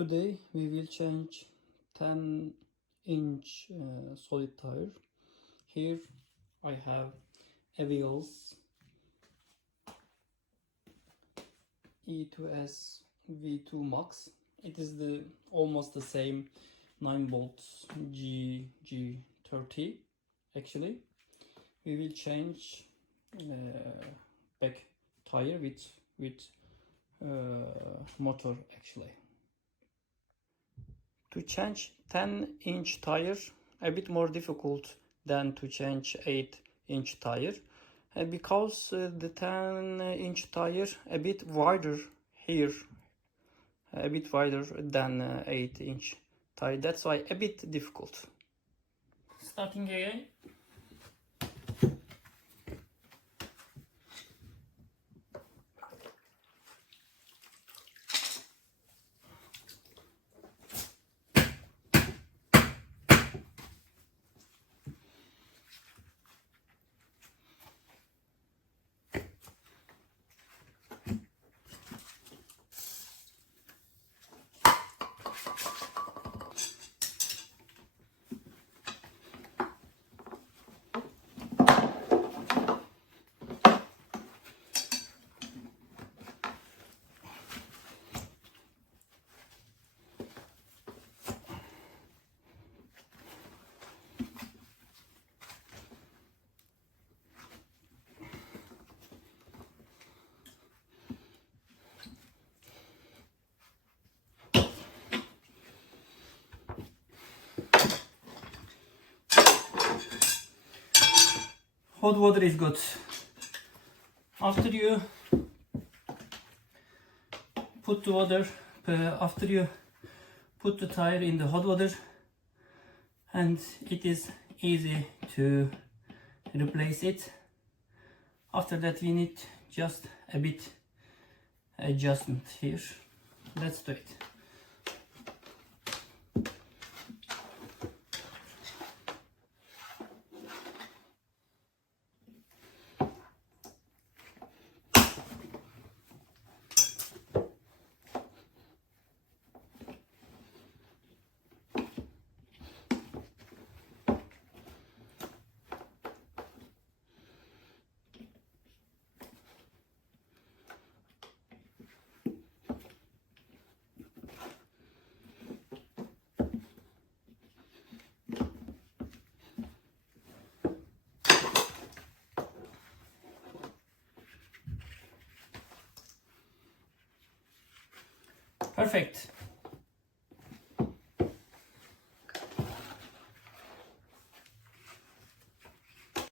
Today we will change 10-inch solid tire. Here I have a wheels E2S V2 Max. It is almost the same 9-bolt G30. Actually, we will change back tire with motor actually. To change 10-inch tire a bit more difficult than to change 8-inch tire because the 10-inch tire a bit wider here, a bit wider than 8-inch tire. That's why a bit difficult. Starting again. Hot water is good. After you put the water, after you put the tire in the hot water, and it is easy to replace it. After that we need just a bit adjustment here. Let's do it. Perfect.